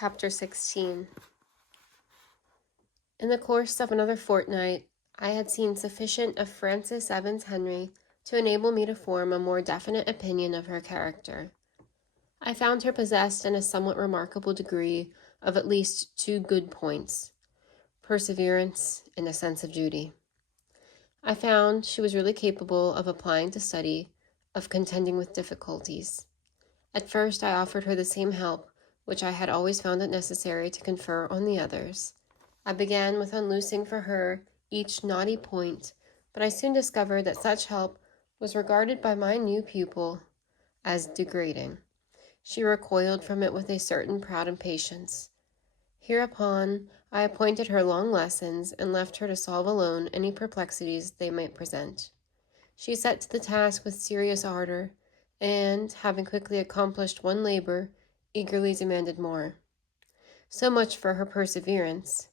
Chapter 16. In the course of another fortnight, I had seen sufficient of Frances Evans Henry to enable me to form a more definite opinion of her character. I found her possessed in a somewhat remarkable degree of at least two good points: perseverance and a sense of duty. I found she was really capable of applying to study, of contending with difficulties. At first I offered her the same help which I had always found it necessary to confer on the others. I began with unloosing for her each knotty point, but I soon discovered that such help was regarded by my new pupil as degrading. She recoiled from it with a certain proud impatience. Hereupon I appointed her long lessons and left her to solve alone any perplexities they might present. She set to the task with serious ardor, and, having quickly accomplished one labor, eagerly demanded more. So much for her perseverance.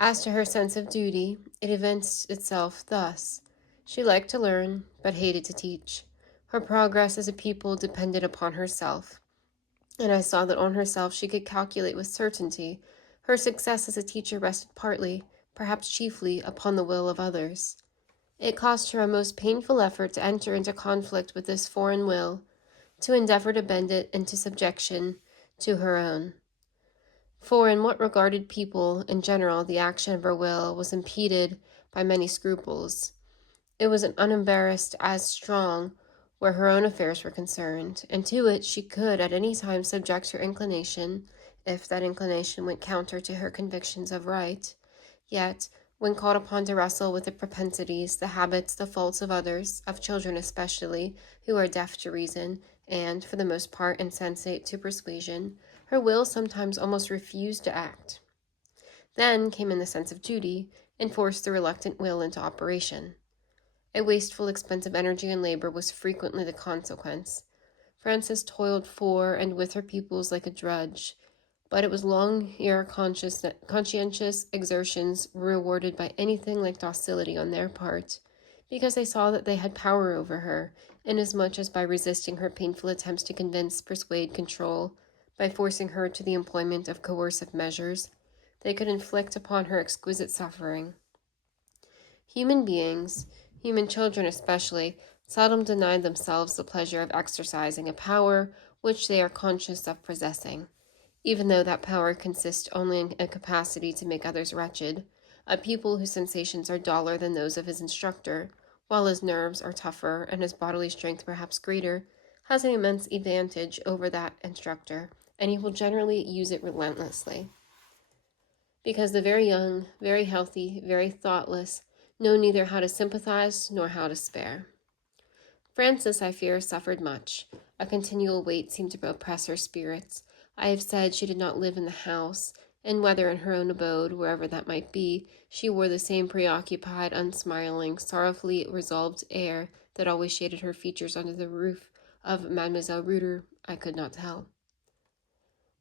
As to her sense of duty, it evinced itself thus: she liked to learn, but hated to teach. Her progress as a pupil depended upon herself, and I saw that on herself she could calculate with certainty. Her success as a teacher rested partly, perhaps chiefly, upon the will of others. It cost her a most painful effort to enter into conflict with this foreign will, to endeavor to bend it into subjection to her own. For in what regarded people in general, the action of her will was impeded by many scruples. It was unembarrassed as strong where her own affairs were concerned, and to it she could at any time subject her inclination, if that inclination went counter to her convictions of right. Yet, when called upon to wrestle with the propensities, the habits, the faults of others, of children especially, who are deaf to reason, and, for the most part, insensate to persuasion, her will sometimes almost refused to act. Then came in the sense of duty, and forced the reluctant will into operation. A wasteful expense of energy and labor was frequently the consequence. Frances toiled for and with her pupils like a drudge, but it was long ere conscientious exertions were rewarded by anything like docility on their part, because they saw that they had power over her, inasmuch as by resisting her painful attempts to convince, persuade, control, by forcing her to the employment of coercive measures, they could inflict upon her exquisite suffering. Human beings, human children especially, seldom deny themselves the pleasure of exercising a power which they are conscious of possessing, even though that power consists only in a capacity to make others wretched. A pupil whose sensations are duller than those of his instructor, while his nerves are tougher and his bodily strength perhaps greater, has an immense advantage over that instructor, and he will generally use it relentlessly. Because the very young, very healthy, very thoughtless, know neither how to sympathize nor how to spare. Frances, I fear, suffered much. A continual weight seemed to oppress her spirits. I have said she did not live in the house, and whether in her own abode, wherever that might be, she wore the same preoccupied, unsmiling, sorrowfully resolved air that always shaded her features under the roof of Mademoiselle Reuter, I could not tell.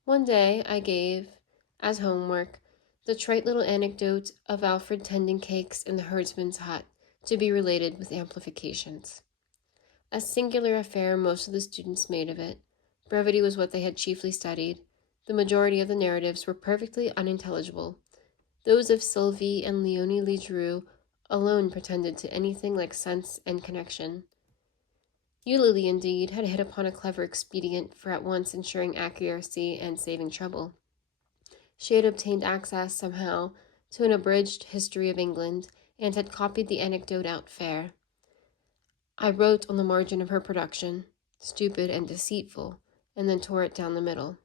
One day I gave, as homework, the trite little anecdote of Alfred tending cakes in the herdsman's hut, to be related with amplifications. A singular affair most of the students made of it. Brevity was what they had chiefly studied. The majority of the narratives were perfectly unintelligible. Those of Sylvie and Leonie Ledru alone pretended to anything like sense and connection. Eulalie, indeed, had hit upon a clever expedient for at once ensuring accuracy and saving trouble. She had obtained access, somehow, to an abridged history of England, and had copied the anecdote out fair. I wrote on the margin of her production, "Stupid and deceitful," and then tore it down the middle.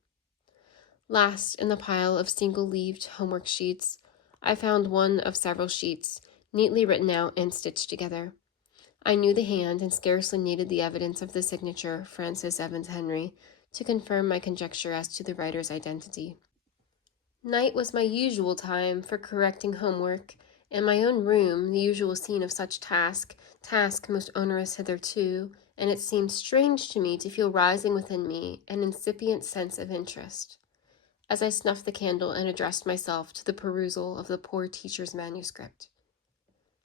Last, in the pile of single-leaved homework sheets, I found one of several sheets, neatly written out and stitched together. I knew the hand and scarcely needed the evidence of the signature, Frances Evans Henry, to confirm my conjecture as to the writer's identity. Night was my usual time for correcting homework, and my own room, the usual scene of such task most onerous hitherto, and it seemed strange to me to feel rising within me an incipient sense of interest, as I snuffed the candle and addressed myself to the perusal of the poor teacher's manuscript.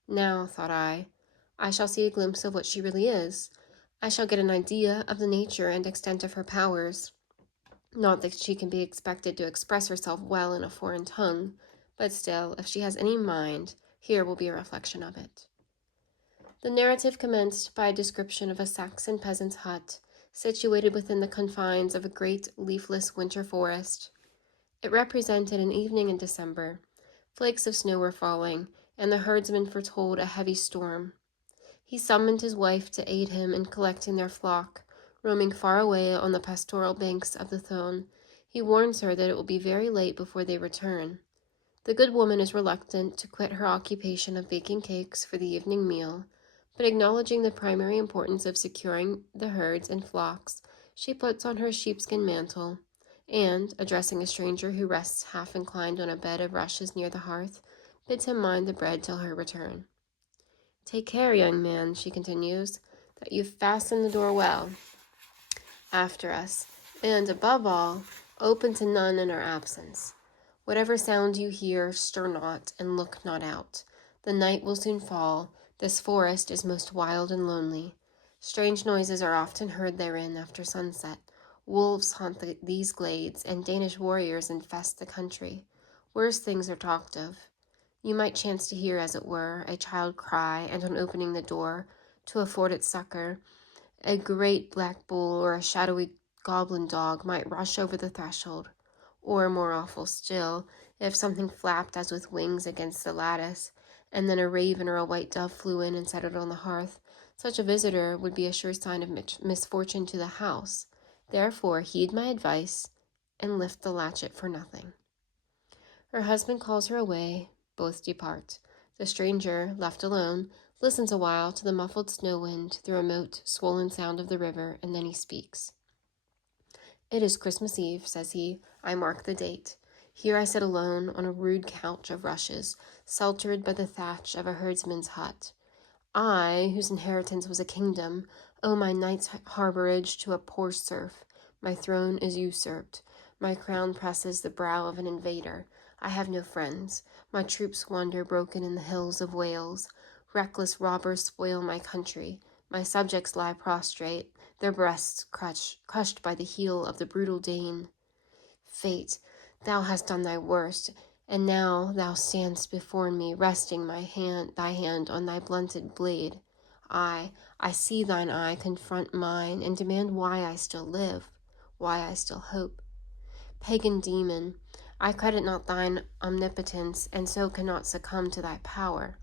Now, thought I shall see a glimpse of what she really is. I shall get an idea of the nature and extent of her powers. Not that she can be expected to express herself well in a foreign tongue, but still, if she has any mind, here will be a reflection of it. The narrative commenced by a description of a Saxon peasant's hut, situated within the confines of a great leafless winter forest. It represented an evening in December. Flakes of snow were falling, and the herdsman foretold a heavy storm. He summoned his wife to aid him in collecting their flock, roaming far away on the pastoral banks of the Thone. He warns her that it will be very late before they return. The good woman is reluctant to quit her occupation of baking cakes for the evening meal, but acknowledging the primary importance of securing the herds and flocks, she puts on her sheepskin mantle, and, addressing a stranger who rests half inclined on a bed of rushes near the hearth, bids him mind the bread till her return. "Take care, young man," she continues, "that you fasten the door well after us, and, above all, open to none in our absence. Whatever sound you hear, stir not, and look not out. The night will soon fall. This forest is most wild and lonely. Strange noises are often heard therein after sunset. Wolves haunt these glades, and Danish warriors infest the country. Worse things are talked of. You might chance to hear, as it were, a child cry, and on opening the door, to afford it succor, a great black bull or a shadowy goblin dog might rush over the threshold. Or, more awful still, if something flapped as with wings against the lattice, and then a raven or a white dove flew in and settled on the hearth, such a visitor would be a sure sign of misfortune to the house. Therefore, heed my advice, and lift the latchet for nothing." Her husband calls her away. Both depart. The stranger, left alone, listens a while to the muffled snow wind, the remote, swollen sound of the river, and then he speaks. "It is Christmas Eve," says he. "I mark the date. Here I sit alone on a rude couch of rushes, sheltered by the thatch of a herdsman's hut. I, whose inheritance was a kingdom, owe my night's harborage to a poor serf. My throne is usurped. My crown presses the brow of an invader. I have no friends. My troops wander broken in the hills of Wales. Reckless robbers spoil my country. My subjects lie prostrate, their breasts crushed by the heel of the brutal Dane. Fate, thou hast done thy worst, and now thou standst before me, resting thy hand on thy blunted blade. I see thine eye confront mine, and demand why I still live, why I still hope. Pagan demon, I credit not thine omnipotence, and so cannot succumb to thy power.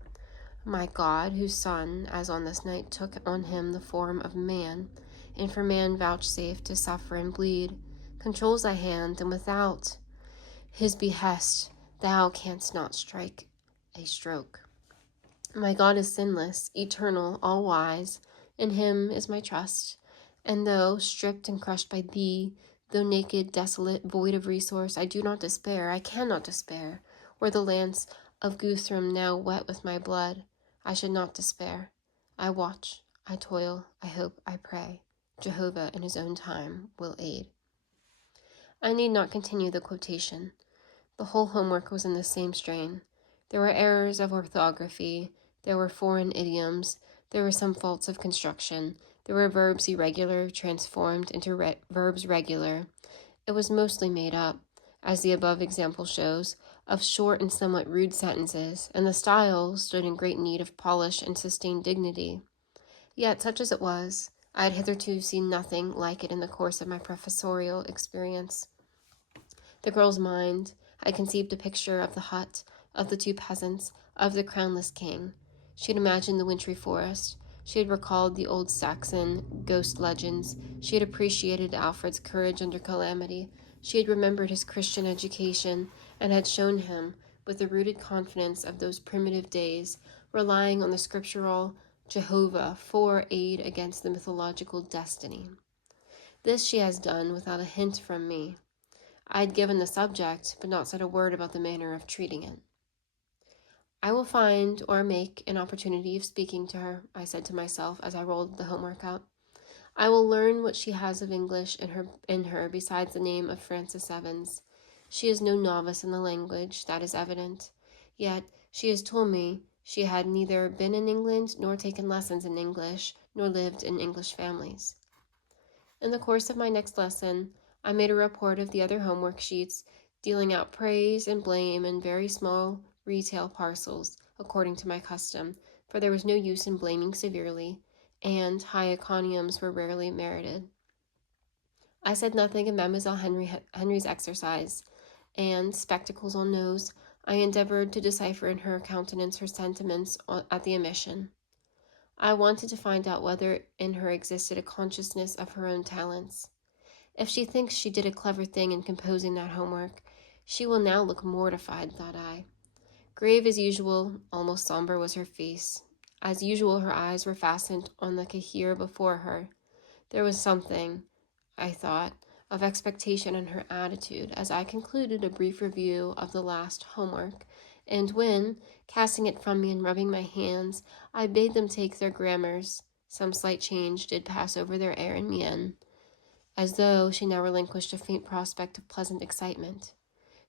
My God, whose Son, as on this night, took on him the form of man, and for man vouchsafed to suffer and bleed, controls thy hand, and without his behest thou canst not strike a stroke. My God is sinless, eternal, all-wise. In him is my trust. And though stripped and crushed by thee, though naked, desolate, void of resource, I do not despair. I cannot despair. Were the lance of Guthrum now wet with my blood, I should not despair. I watch, I toil, I hope, I pray. Jehovah in his own time will aid. I need not continue the quotation. The whole homework was in the same strain. There were errors of orthography, there were foreign idioms, there were some faults of construction, there were verbs irregular transformed into verbs regular. It was mostly made up, as the above example shows, of short and somewhat rude sentences, and the style stood in great need of polish and sustained dignity. Yet, such as it was, I had hitherto seen nothing like it in the course of my professorial experience. The girl's mind had conceived a picture of the hut, of the two peasants, of the crownless king. She had imagined the wintry forest. She had recalled the old Saxon ghost legends. She had appreciated Alfred's courage under calamity. She had remembered his Christian education, and had shown him, with the rooted confidence of those primitive days, relying on the scriptural Jehovah for aid against the mythological destiny. This she has done without a hint from me. I had given the subject, but not said a word about the manner of treating it. "I will find or make an opportunity of speaking to her," I said to myself as I rolled the homework out. "I will learn what she has of English in her besides the name of Frances Evans. She is no novice in the language, that is evident. Yet she has told me she had neither been in England nor taken lessons in English, nor lived in English families." In the course of my next lesson, I made a report of the other homework sheets, dealing out praise and blame in very small retail parcels, according to my custom, for there was no use in blaming severely, and high encomiums were rarely merited. I said nothing of Mademoiselle Henry's exercise, and, spectacles on nose, I endeavored to decipher in her countenance her sentiments at the omission. I wanted to find out whether in her existed a consciousness of her own talents. If she thinks she did a clever thing in composing that homework, she will now look mortified, thought I. Grave as usual, almost somber was her face. As usual, her eyes were fastened on the cahier before her. There was something, I thought, of expectation in her attitude as I concluded a brief review of the last homework, and when, casting it from me and rubbing my hands, I bade them take their grammars, some slight change did pass over their air and mien, as though she now relinquished a faint prospect of pleasant excitement.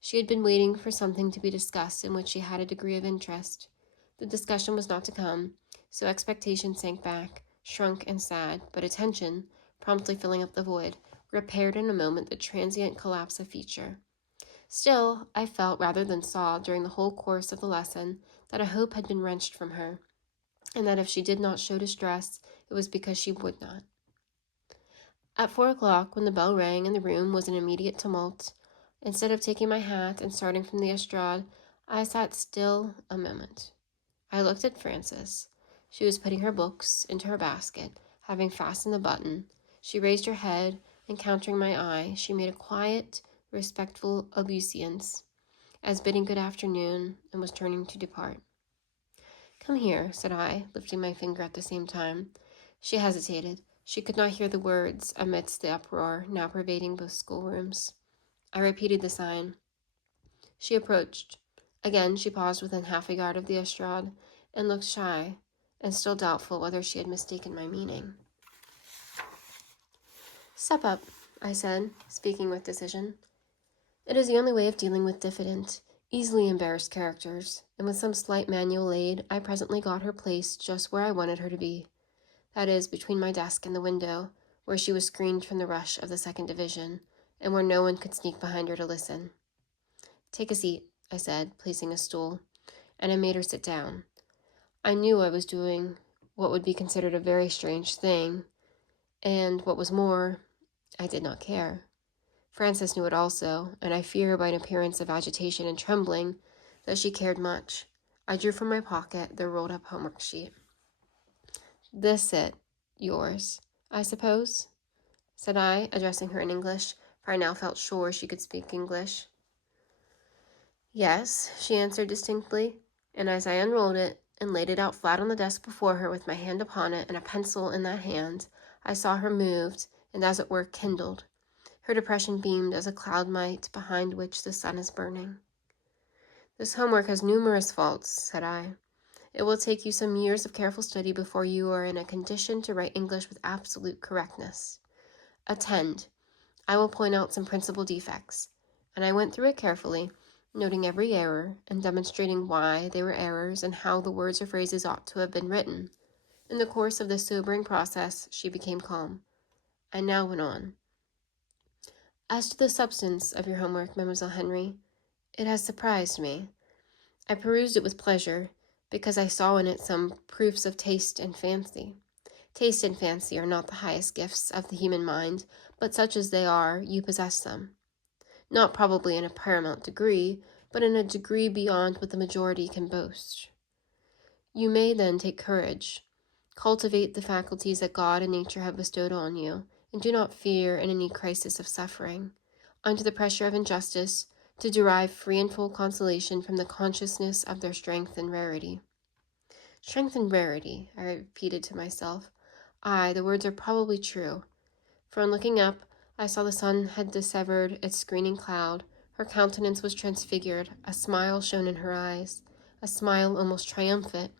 She had been waiting for something to be discussed in which she had a degree of interest. The discussion was not to come, so expectation sank back, shrunk and sad, but attention, promptly filling up the void, repaired in a moment the transient collapse of feature. Still, I felt rather than saw during the whole course of the lesson that a hope had been wrenched from her, and that if she did not show distress, it was because she would not. At 4 o'clock, when the bell rang and the room was in immediate tumult, instead of taking my hat and starting from the estrade, I sat still a moment. I looked at Frances. She was putting her books into her basket, having fastened the button. She raised her head, encountering my eye, she made a quiet, respectful obeisance, as bidding good afternoon, and was turning to depart. "Come here," said I, lifting my finger at the same time. She hesitated. She could not hear the words amidst the uproar now pervading both schoolrooms. I repeated the sign. She approached. Again she paused within half a yard of the estrade, and looked shy, and still doubtful whether she had mistaken my meaning. "Step up," I said, speaking with decision. It is the only way of dealing with diffident, easily embarrassed characters, and with some slight manual aid, I presently got her placed just where I wanted her to be. That is, between my desk and the window, where she was screened from the rush of the second division, and where no one could sneak behind her to listen. "Take a seat," I said, placing a stool, and I made her sit down. I knew I was doing what would be considered a very strange thing, and what was more, I did not care. Frances knew it also, and I fear by an appearance of agitation and trembling that she cared much. I drew from my pocket the rolled-up homework sheet. "This it, yours, I suppose?" said I, addressing her in English, for I now felt sure she could speak English. "Yes," she answered distinctly, and as I unrolled it and laid it out flat on the desk before her with my hand upon it and a pencil in that hand, I saw her moved and as it were kindled. Her depression beamed as a cloud might behind which the sun is burning. "This homework has numerous faults," said I. "It will take you some years of careful study before you are in a condition to write English with absolute correctness. Attend. I will point out some principal defects." And I went through it carefully, noting every error and demonstrating why they were errors and how the words or phrases ought to have been written. In the course of this sobering process, she became calm. I now went on. "As to the substance of your homework, Mademoiselle Henry, it has surprised me. I perused it with pleasure, because I saw in it some proofs of taste and fancy. Taste and fancy are not the highest gifts of the human mind, but such as they are, you possess them. Not probably in a paramount degree, but in a degree beyond what the majority can boast. You may then take courage. Cultivate the faculties that God and nature have bestowed on you, and do not fear in any crisis of suffering, under the pressure of injustice, to derive free and full consolation from the consciousness of their strength and rarity." Strength and rarity, I repeated to myself. Aye, the words are probably true. For on looking up, I saw the sun had dissevered its screening cloud. Her countenance was transfigured. A smile shone in her eyes, a smile almost triumphant.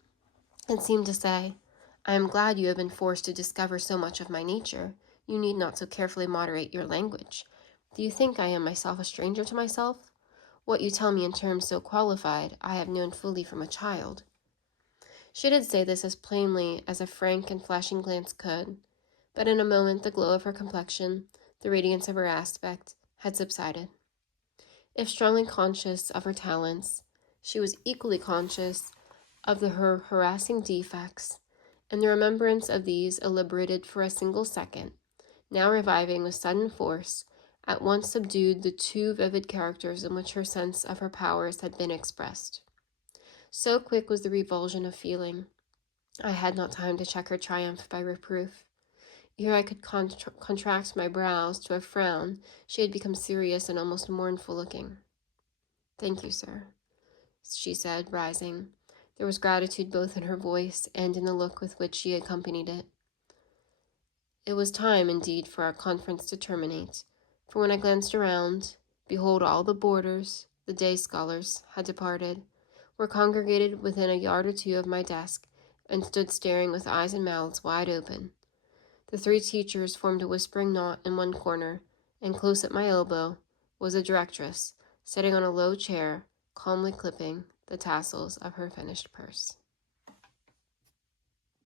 It seemed to say, "I am glad you have been forced to discover so much of my nature. You need not so carefully moderate your language. Do you think I am myself a stranger to myself? What you tell me in terms so qualified, I have known fully from a child." She did say this as plainly as a frank and flashing glance could, but in a moment the glow of her complexion, the radiance of her aspect had subsided. If strongly conscious of her talents, she was equally conscious of her harassing defects, and the remembrance of these, elaborated for a single second, now reviving with sudden force, at once subdued the two vivid characters in which her sense of her powers had been expressed. So quick was the revulsion of feeling, I had not time to check her triumph by reproof. Ere I could contract my brows to a frown, she had become serious and almost mournful-looking. "Thank you, sir," she said, rising. There was gratitude both in her voice and in the look with which she accompanied it. It was time, indeed, for our conference to terminate, for when I glanced around, behold, all the boarders, the day scholars, had departed, were congregated within a yard or two of my desk, and stood staring with eyes and mouths wide open. The three teachers formed a whispering knot in one corner, and close at my elbow was a directress, sitting on a low chair, calmly clipping the tassels of her finished purse.